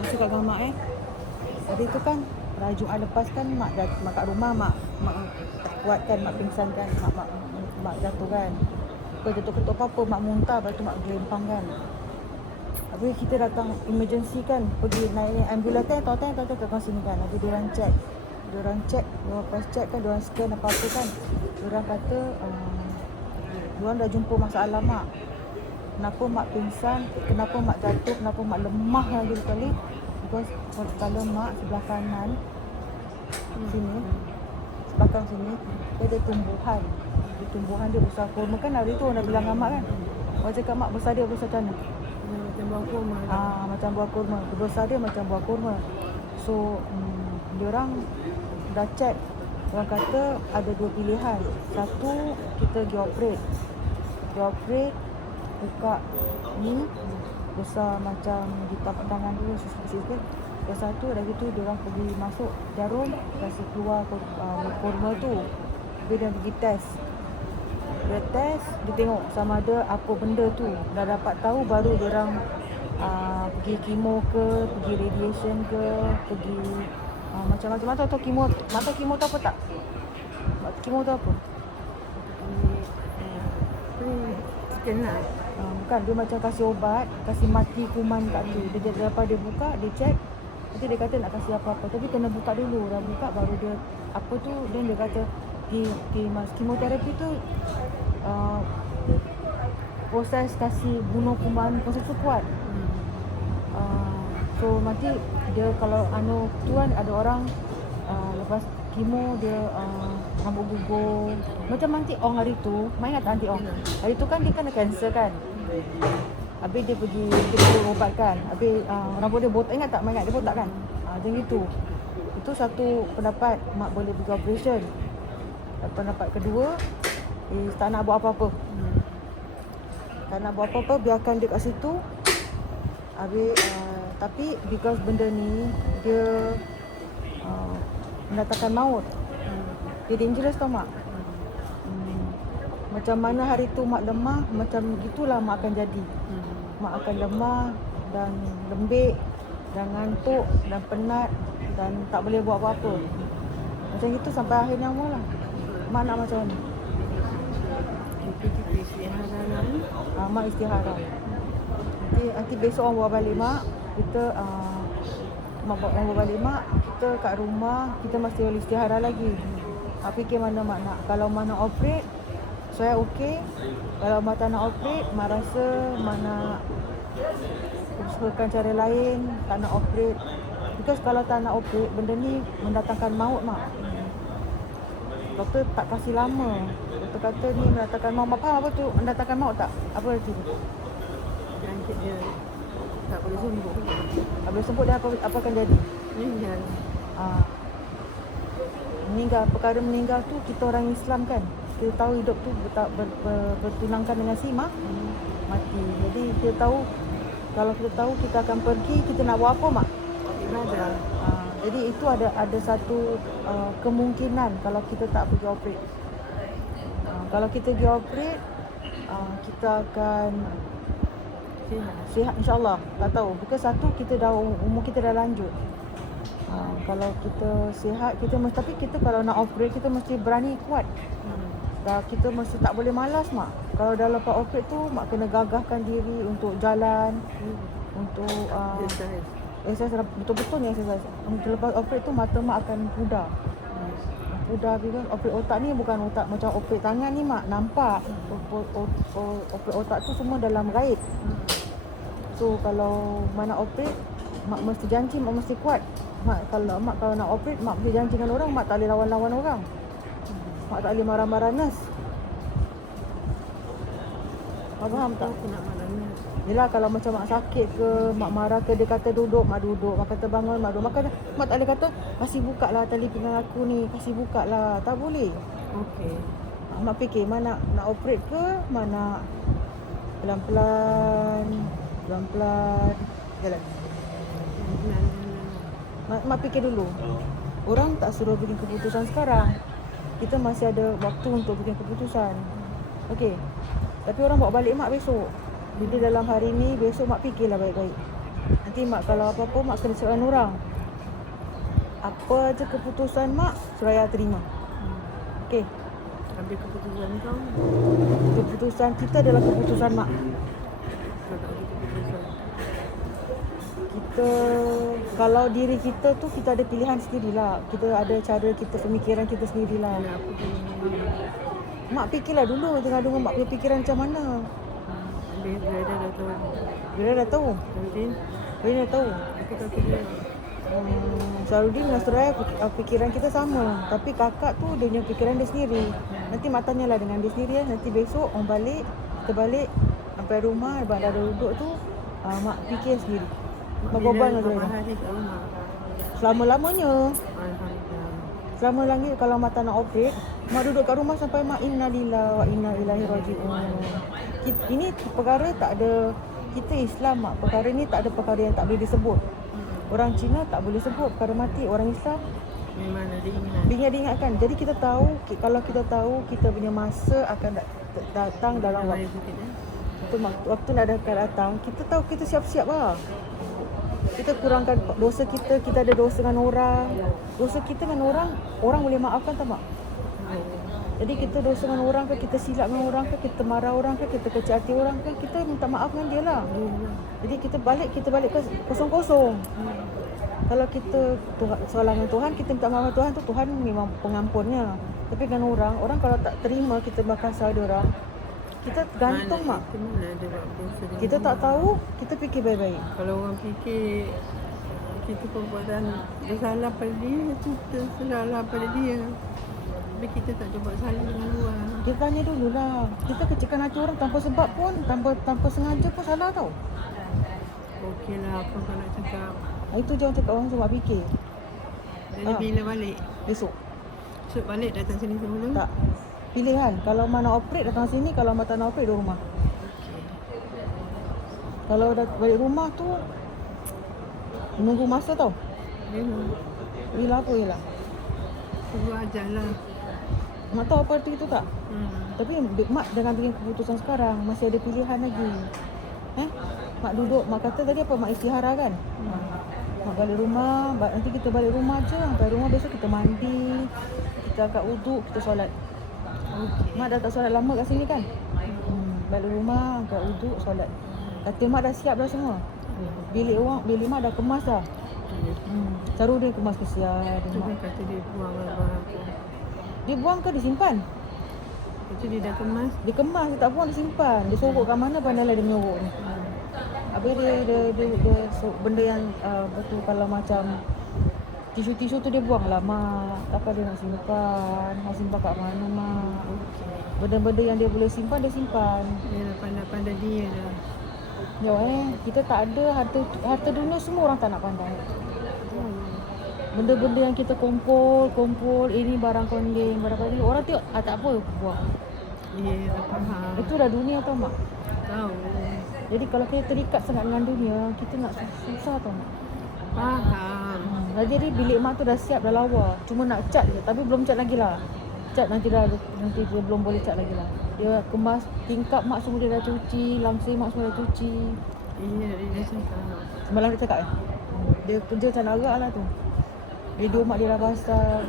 Masuk kat gambar Hari tu kan hari Jumaat lepas kan mak kat rumah mak tak kuat kan, mak pingsan kan, mak jatuh kan. Lepas jatuh apa-apa, mak muntah, lepas tu mak gelempang kan. Habis kita datang emergency kan, pergi naik ambulans kan, tau sini kan. Habis diorang check, diorang lepas check kan, diorang scan apa-apa kan. Diorang kata diorang dah jumpa masalah mak. Kenapa mak pingsan, kenapa mak jatuh, kenapa mak lemah lagi sekali. Because kalau mak sebelah kanan sini, belakang sini, dia ada tumbuhan. Tumbuhan dia besar kurma kan, hari tu orang dah bilang dengan mak kan. Orang cakap mak besar dia besar macam mana? Macam buah kurma. Macam buah kurma. Besar dia macam buah kurma. So diorang dah check. Orang kata ada dua pilihan. Satu, kita pergi operate, buka ni besar macam di tapak tangan dulu sikit. Yang satu dah gitu diorang pergi masuk jarum, kasi keluar kurma tu. Dia pergi test. Dia test, dia tengok sama ada apa benda tu. Dah dapat tahu baru diorang pergi kemo ke, pergi radiation ke, pergi macam-macam. Mak tahu kemo, mak tahu kemo tu apa tak? Kemo tu apa? Scan lah. Bukan, dia macam kasih obat, kasih mati kuman kat tu. Dia lepas dia buka, dia check. Nanti dia kata nak kasih apa-apa, tapi kena buka dulu. Dah buka baru dia apa tu, dan dia kata kemoterapi tu proses kasih bunuh kuman, proses tu kuat. So nanti dia kalau tu kan ada orang lepas kemo dia rambut gugur. Macam nanti hari tu, mak ingat tak nanti hari tu kan dia kena kanser kan. Habis dia pergi ubat kan. Habis rambut dia botak, ingat tak mak ingat dia botak kan. Macam gitu. Itu satu pendapat, mak boleh pergi operation. Pendapat kedua, tak nak buat apa-apa. Tak nak buat apa-apa, biarkan dia kat situ. Habis tapi because benda ni dia mendatangkan maut. Dia dangerous tau mak. Macam mana hari tu mak lemah, macam gitulah mak akan jadi. Mak akan lemah dan lembik dan ngantuk dan penat dan tak boleh buat apa-apa. Macam itu sampai akhir nyawa lah. Mak nak macam mana? Kita istirahat. Mak istirahat. Nanti besok orang bawa balik mak. Kita mak bawa balik mak. Kita kat rumah, kita masih boleh istirahat lagi. Fikir mana mak nak. Kalau mak nak operate, saya okey. Kalau mak tak nak operate, mak rasa mak nak usahakan cara lain, tak nak operate. Because kalau tak nak operate, benda ni mendatangkan maut mak. Doktor tak kasih lama. Doktor kata ni mendatangkan maut. Mak faham apa tu mendatangkan maut tak? Apa arti tu? Jangkit dia tak boleh sembuh. Tak boleh sembuh, dan apa akan jadi? Meninggal. Meninggal. Perkara meninggal tu kita orang Islam kan, kita tahu hidup tu bertunangkan dengan simak mati. Jadi kita tahu, kalau kita tahu kita akan pergi, kita nak buat apa mak? Ibadah. Jadi itu ada satu kemungkinan kalau kita tak pergi operate. Kalau kita pergi operate, kita akan sihat insyaAllah. Tak tahu, because satu, kita dah umur kita dah lanjut. Kalau kita sihat, tapi kita kalau nak operate, kita mesti berani, kuat. Kita mesti tak boleh malas mak. Kalau dah lepas operate tu, mak kena gagahkan diri untuk jalan, untuk exercise, betul-betul ni exercise. Lepas operate tu, mata mak akan pudar. Because operate otak ni bukan otak macam operate tangan ni mak, nampak. Operate otak tu semua dalam gaib. So kalau mak nak operate, mak mesti janji, mak mesti kuat. Mak kalau nak operate, mak boleh janji dengan orang, mak tak boleh lawan-lawan orang. Mak tak boleh marah-marah nurse. Mak faham tak? Aku nak marah nurse. Yelah, kalau macam mak sakit ke, mak marah ke, dia kata duduk, mak duduk. Mak kata bangun, mak duduk. Mak tak boleh kata, kasih buka lah tali pinggang aku ni, kasih buka lah. Tak boleh. Okey. Mak fikir, mana nak operate ke, mana pelan-pelan. Jalan. Mak fikir dulu. Orang tak suruh bikin keputusan sekarang. Kita masih ada waktu untuk bikin keputusan. Okey. Tapi orang bawa balik mak besok. Jadi dalam hari ni, besok mak fikirlah baik-baik. Nanti mak kalau apa-apa mak kena cakap dengan orang. Apa aja keputusan mak, Suraya terima. Okey. Ambil keputusan kau. Keputusan kita adalah keputusan mak. Kau tak ambil keputusan. Kita, kalau diri kita tu kita ada pilihan sendirilah. Kita ada cara kita, pemikiran kita sendirilah. Bila apa pun Mak fikirlah dulu tengah dengar mak punya fikiran macam mana. dia dah tahu. Bila dah tahu. Mungkin Bila dah tahu. aku kata dia Sarudin dengan Suraya fikiran kita sama. Tapi kakak tu dia punya fikiran dia sendiri. Nanti mak tanyalah dengan dia sendiri. Nanti besok orang balik, kita balik sampai rumah, abang dah duduk tu, mak fikir sendiri. Mak berbual dengan Suraya. hari kat rumah. Selama-lamanya. Alhamdulillah. Selama lagi kalau mak tak nak operate, mak duduk kat rumah sampai mak innalillahi wa inna ilaihi raji'un. Ini perkara tak ada, kita Islam mak, perkara ni tak ada perkara yang tak boleh disebut. Orang Cina tak boleh sebut perkara mati, orang Islam Memang ada ingat. diingatkan. Jadi kita tahu, kalau kita tahu kita punya masa akan datang dalam Mari waktu kita tu, waktu nak datang, kita tahu kita siap-siap lah. Kita kurangkan dosa kita ada dosa dengan orang. Dosa kita dengan orang boleh maafkan tak mak? Jadi kita dosa dengan orang ke, kita silap dengan orang ke, kita marah orang ke, kita kecil hati orang ke, kita minta maaf dengan dia lah. Jadi kita balik ke kosong-kosong. Kalau kita salah dengan Tuhan, kita minta maaf dengan Tuhan tu, Tuhan memang pengampunnya. Tapi dengan orang kalau tak terima kita bakal salah dia orang, kita gantung mak. Mana ada buat dosa dengan Kita tak orang. tahu, kita fikir baik-baik. Kalau orang fikir kita perbuatan bersalah pada dia, kita salah pada dia. Tapi kita tak ada buat salah dengan luar. Kita tanya dululah. Kita kecilkan hati orang tanpa sebab pun, tanpa sengaja pun salah tau. Okeylah, apa kau nak cakap? Itu je orang cakap, orang sebab fikir. Jadi bila balik? Besok. Esok balik datang sini semula? Tak. Pilihan. Kalau mana operate datang sini, kalau mana tak nak operate di rumah. Okey. Kalau dah balik rumah tu menunggu masa tau. Memang. Bila apa ialah. Tunggu ajar lah. Mak tahu apa arti itu tak? Tapi mak jangan bikin keputusan sekarang, masih ada pilihan lagi. Mak duduk, mak kata tadi apa, mak istihara kan? Mak balik rumah, nanti kita balik rumah je. Sampai rumah besok kita mandi, kita angkat wuduk, kita solat. Okey. Mak dah tak solat lama kat sini kan? Balik rumah, angkat wuduk, solat. Katil mak dah siap dah semua. Bilik mak dah kemas dah. Caru dia kemas kesian. Tu kan kata dia buang barang tu. Dia buang ke dia simpan? Lepas tu dia dah kemas. Dia kemas, dia tak buang, dia simpan. Dia sorok kat mana, pandailah dia menyorok ni. Habis dia benda yang betul, kalau macam tisu-tisu tu dia buang lah mak. Takkan dia nak simpan. Nak simpan kat mana mak? Benda-benda yang dia boleh simpan, dia simpan. Dia dah pandai-pandai dia dah. Ya kita tak ada harta dunia, semua orang tak nak pandai. Benda-benda yang kita kumpul, ini barang konding, barang-barang orang tengok, tak apa, buang. Ya, faham. Itu dah dunia tau mak. Tahu. Jadi kalau kita terikat sangat dengan dunia, kita nak susah tau mak. Faham. Jadi bilik mak tu dah siap, dah lawa. Cuma nak cat je, tapi belum cat lagi lah. Cat nanti dia belum boleh cat lagi lah. Dia kemas, tingkap mak semua dia dah cuci, langsir mak semua dah cuci. Iya, dia dah cakap. Semalam dia cakap dia kerja macam narak lah tu. Video mak dia dah basah.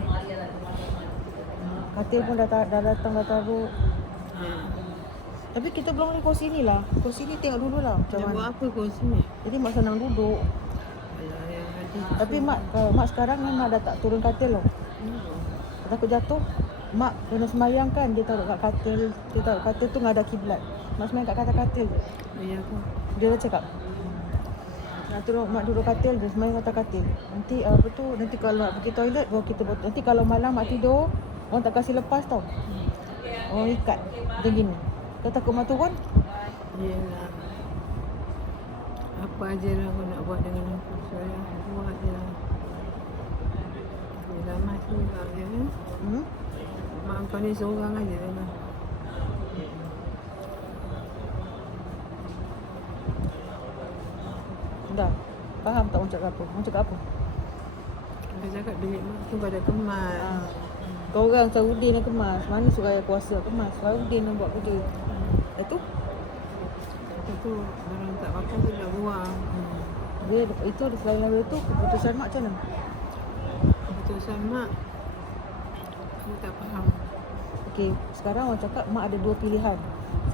Katil pun dah datang, dah taruh. Tapi kita belum boleh kongsi ni lah. Kongsi ni tengok dulu lah macam Dia buat mana. apa kau sini? Jadi mak senang duduk. Alah, yang ada. Tapi mak sekarang ni mak dah tak turun katil tau. Takut jatuh. Mak kena semayang kan, dia taruh kat katil. Dia taruh katil tu ngadap kiblat. Mak semayang kat atas katil je. Ya aku. Dia dah cakap. Nak turun, mak duduk katil, dia semayang atas katil. Nanti nanti kalau nak pergi toilet, baru kita nanti kalau malam mak tidur, orang tak kasih lepas tau. Orang ikat macam gini. Kau takut mak turun? Yelah. Apa aja lah kau nak buat dengan aku. Saya buat je lah. Yelah, mak juga je kan. Mak kau ni seorang aja lah. Dah. Faham tak orang cakap apa? Orang cakap apa? Kau cakap bilik mak tu pada kemas. Kau orang Sarudin yang kemas. Mana Suraya kuasa kemas? Sarudin yang buat kerja. Itu? Lepas tu barang tak pakai tu dah buang. Dia itu selain daripada tu keputusan mak macam mana? Keputusan mak, aku tak faham. Okey, sekarang orang cakap mak ada dua pilihan.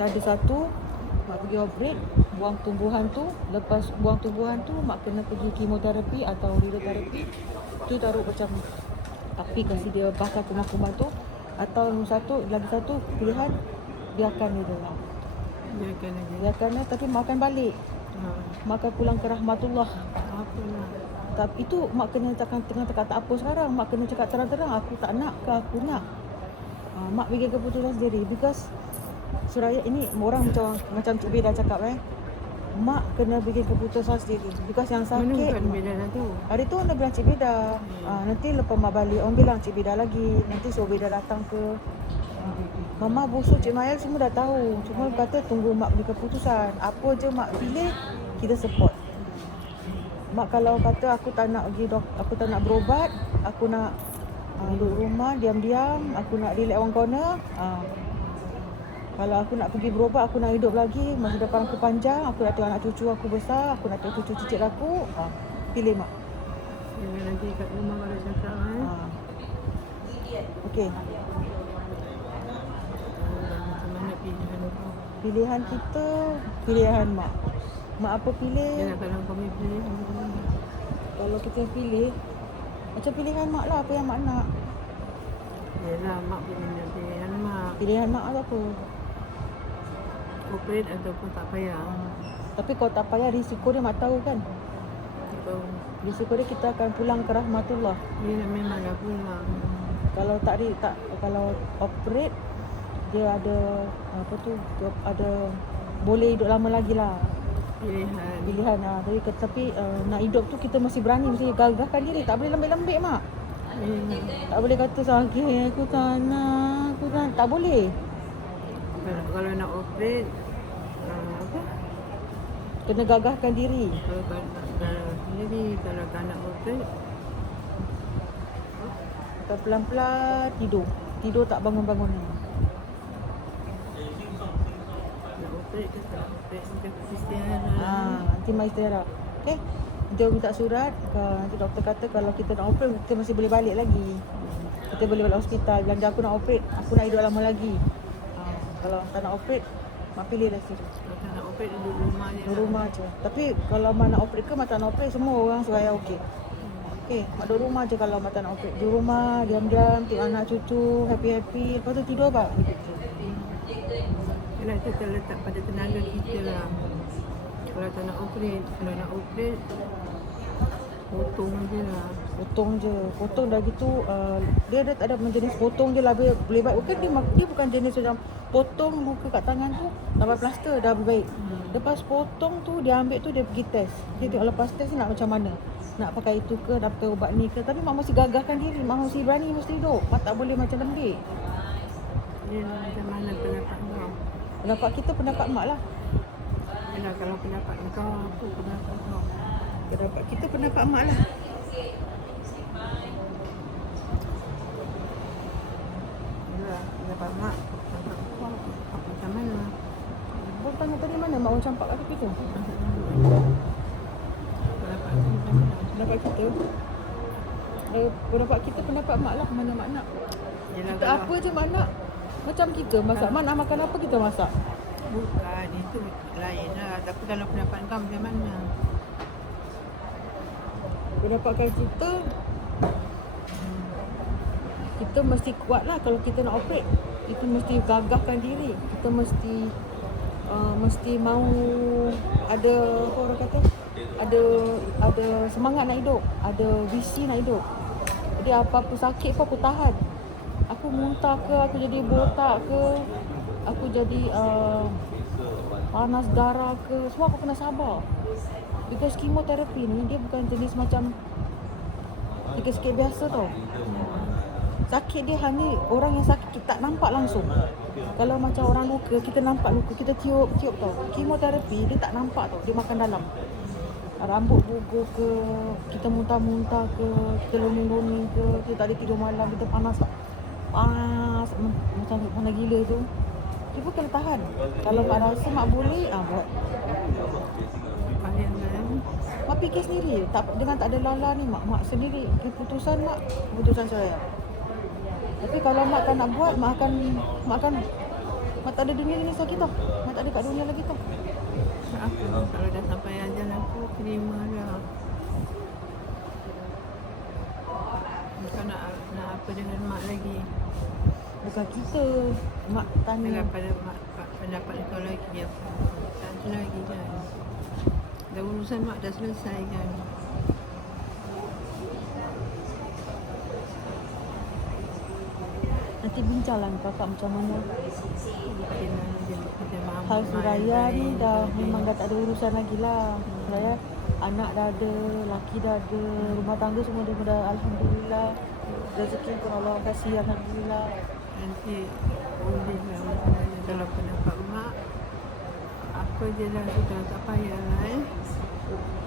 Ada satu, mak pergi operate, buang tumbuhan tu. Lepas buang tumbuhan tu, mak kena pergi kemoterapi atau radioterapi. Tu taruh macam api, kasi dia bakar kuman-kuman tu. Atau lagi satu pilihan, biarkan dia dalam. Biarkan aja. Biarkan dia, tapi mak akan balik. Mak akan pulang ke rahmatullah. Apalah. Tapi itu mak kena tengah kata apa sekarang. Mak kena cakap terang-terang, aku tak nak ke aku nak. Mak bikin keputusan sendiri. Because Suraya ini orang macam Cik Beda cakap mak kena bikin keputusan sendiri. Because yang sakit, Mana bukan beda dah tu. hari tu orang dah bilang Cik Beda. Nanti lepas mak balik, orang bilang Cik Beda lagi. Nanti suruh Beda datang ke. Mama, Bosu, Cik Mayal semua dah tahu. Cuma kata tunggu mak beli keputusan. Apa je mak pilih, kita support. Mak kalau kata aku tak nak pergi aku tak nak berobat, aku nak duduk rumah diam-diam, aku nak relax one corner. Kalau aku nak pergi berobat, aku nak hidup lagi, masa depan aku panjang, aku nak tengok anak cucu aku besar, aku nak tengok cucu cicit aku, pilih mak. Jangan nanti kat rumah kalau cakap Okey. macam mana pilihan kau. Pilihan kita, pilihan mak. Mak apa pilih? Jangan kalau kau punya pilihan macam mana. Kalau kita pilih, macam pilihan mak lah, apa yang mak nak. Yelah, mak punya pilihan mak. Pilihan mak tu apa? Operate ataupun tak payah. Tapi kalau tak payah, risiko dia mak tahu kan. Atau Risiko dia kita akan pulang ke rahmatullah. dia memanglah pulang. Kalau kalau operate, dia ada apa tu, dia ada boleh hidup lama lagi lah. Pilihan Jadi tapi nak hidup tu kita mesti berani, mesti gagahkan diri. Tak boleh lembik-lembik mak. Tak boleh kata sakit, aku tak nak, tak boleh. Kalau nak operate, apa? Kena gagahkan diri. Kalau tak nak operate, Kita pelan-pelan tidur tak bangun-bangun ni. nak operate ke tak nak operate, macam istirahat. Nanti mai istirahat. Okey. Dia minta surat, nanti doktor kata kalau kita nak operate, kita masih boleh balik lagi. Kita boleh balik hospital. Bilang dia aku nak operate, aku nak hidup lama lagi. Kalau tak nak operate, mak pilih lah situ. Kalau tak nak operate, duduk rumah je. Duduk rumah je. Tapi kalau mak nak operate ke mak tak nak operate, semua orang Suraya okey. Okey, mak duduk rumah je kalau mak tak nak operate. Duduk rumah, diam-diam, tengok anak cucu, happy-happy. Lepas tu tidur apa? Yelah, itu terletak pada tenaga kita lah. Kalau tak nak operate, potong je lah. Potong dah gitu, dia tak ada jenis potong je lah boleh baik. Dia bukan jenis macam potong luka kat tangan tu tambah plaster dah baik. Lepas potong tu dia ambil tu, dia pergi test. Dia tengok lepas test ni nak macam mana, nak pakai itu ke, nak pakai ubat ni ke. Tapi mak mesti gagahkan diri, mak mesti berani, mesti hidup. Mak tak boleh macam lembik. Yelah, macam mana pendapat kau? Pendapat kita, pendapat mak lah. Yelah, kalau pendapat kau, apa pendapat kau? Pendapat kita, pendapat mak lah. Yelah, pendapat mak, pendapat kau macam mana? Kau tanya tadi mana mak orang campak kaki kita? Pendapat kita, pendapat kita, pendapat mak lah. Mana mak nak. Yelah, Kita apa je mak nak. Macam kita masak, mak nak makan apa kita masak. Bukan, itu lain lah. Tapi kalau pendapat kau macam mana? Pendapatkan kita mesti kuat lah. Kalau kita nak operate, itu mesti gagahkan diri. Kita mesti mau ada, apa orang kata, ada semangat nak hidup, ada visi nak hidup. Jadi apa-apa sakit pun aku tahan. Aku muntah ke, aku jadi botak ke, aku jadi panas darah ke, semua aku kena sabar. Because kemoterapi ni dia bukan jenis macam sikit-sikit biasa tau. Sakit dia hanya orang yang sakit kita tak nampak langsung. Kalau macam orang luka, kita nampak luka, kita tiup tau. Kemoterapi dia tak nampak tau, dia makan dalam. Rambut gugur ke, kita muntah-muntah ke, kita luni-luni ke, kita tak boleh tidur malam, kita panas macam mana gila tu. Kita kena tahan. Kalau mak rasa mak boleh, buat. Kalian kan? Mak fikir sendiri. Dengan tak ada Lala ni, mak sendiri. Keputusan Suraya. Tapi kalau mak tak nak buat, mak tak ada dunia ni lagi tau. Mak tak ada kat dunia lagi tau. Apa kalau dah sampai ajal aku terima dah. Bukan nak apa dengan mak lagi. Bukan kita. Mak tanya. Daripada mak pendapat kau lagi apa. Tak ada lagi kan. Dah urusan mak dah selesai kan. Nanti bincanglah kakak macam mana. Kita Hal Suraya ni dah memang dah tak ada urusan lagi lah. Suraya anak dah ada, laki dah ada, rumah tangga semua dah alhamdulillah. Rezeki pun Allah kasih alhamdulillah. Nanti boleh lah masalahnya dalam pendapat mak. Apa je lah sudah tak payah lah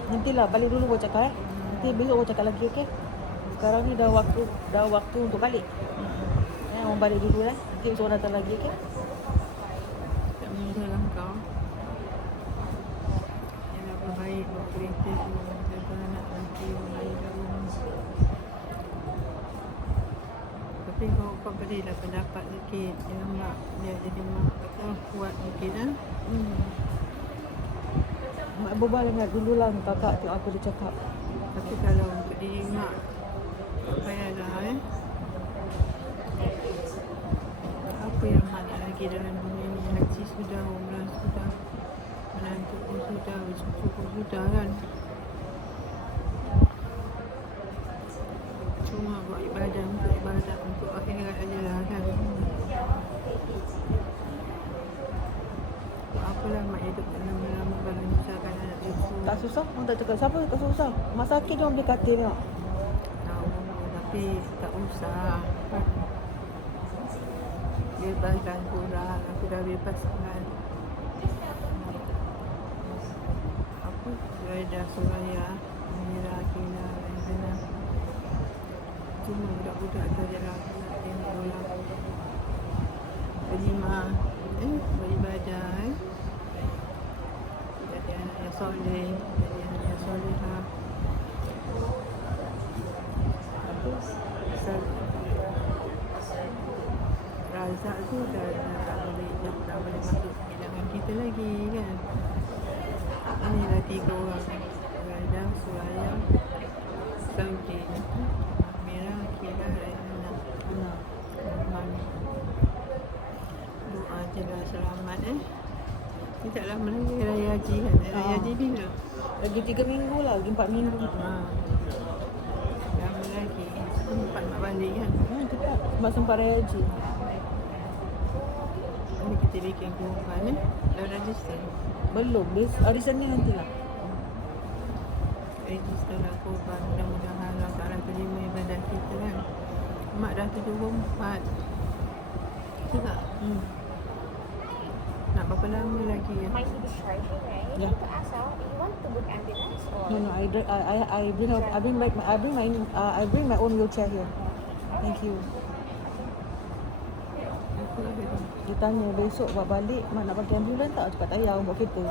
Nantilah balik dulu bawa cakap Nanti besok bawa cakap lagi okey. Sekarang ni dah waktu untuk balik. Orang balik dulu lah. Nanti besok datang lagi okey. Tak mengalah kau. Yang berbaik buat kereta tu. Jaga anak nanti baik dulu. Tapi kau berilah pendapat sikit. Yang mak dia jadi mak kata kuat sikit lah. Mak berbual ingat dulu lah kakak tengok apa dia cakap. Tapi kalau untuk diri mak tak payahlah apa yang mak nak lagi dalam dunia ni. Haji sudah, umrah sudah, menantu pun sudah, bercucu pun sudah kan. Cuma buat ibadah untuk akhirat aja lah kan. Apalah mak hidup lama-lama kalau misalkan anak cucu. Tak susah, orang tak cakap siapa tak susah. Mak sakit dia orang boleh kata tengok. Tahu, tapi tak usah. Bebaskan kurang, aku dah bebaskan. Apa? Suraya, Amira, Akila, Aizana. Cuma budak-budak saja lah aku nak tengok orang beriman, beribadah, jadi anak yang soleh, jadi anak yang solehah. Apa? Razak tu dah tak boleh masuk bilangan kita lagi kan. Inilah 3 orang. Suraya, Saudi, Amira, Akila, Aizana. Doa je lah selamat Ni tak lama lagi Raya Haji kan. Raya Haji bila? Lagi 3 minggu lah, lagi 4 minggu. Lama lagi. Sempat nak balik kan. Cepat. Sebab sempat Raya Haji. Ni kita bikin kurban dah register. Belum, hari Senin nantilah. Register lah kurban. Mudah-mudahan Allah Ta'ala terima ibadah kita kan. Mak dah 74. Betul tak? Nak berapa lama lagi ya? Might be charging, right? Yeah. To ask out, do you want to book ambulance or? No, I bring my own wheelchair here. Thank you. Apa lah kata? Dia tanya besok buat balik, mak nak pakai ambulans tak? Cakap tak payah, bawa kereta.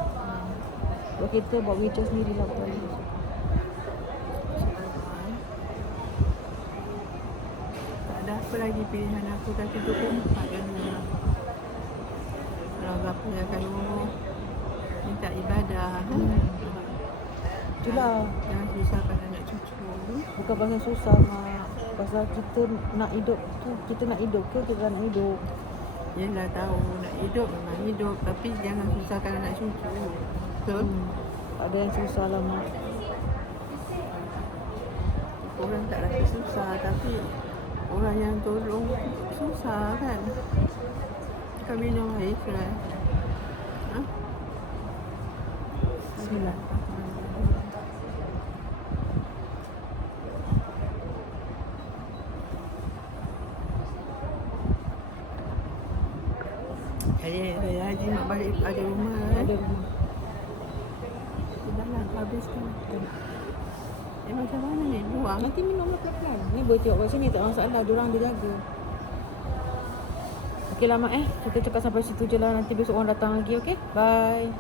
Bawa kereta, bawa wheelchair sendiri lah buat balik. Tak ada apa lagi pilihan aku dah 74 kan. Kalau bapa yang akan umur minta ibadah kan. Itulah. Jangan susahkan anak cucu. Bukan pasal susah mak. Pasal kita nak hidup tu, kita nak hidup ke kita nak hidup. Yelah tahu nak hidup memang hidup. Tapi jangan susahkan anak cucu. Betul? Ada yang susah lah mak. Orang tak rasa susah tapi orang yang tolong susah kan. Kau minum air kan? Bismillah. Raya Haji mak balik ada rumah Ada rumah. Dah lah habiskan. Macam mana ni? Buang? Nanti minumlah pelan-pelan. Ni boleh tengok kat sini tak masalah. Diorang dia jaga. Okey lah mak Kita cakap sampai situ je lah. Nanti besok orang datang lagi okey. Bye.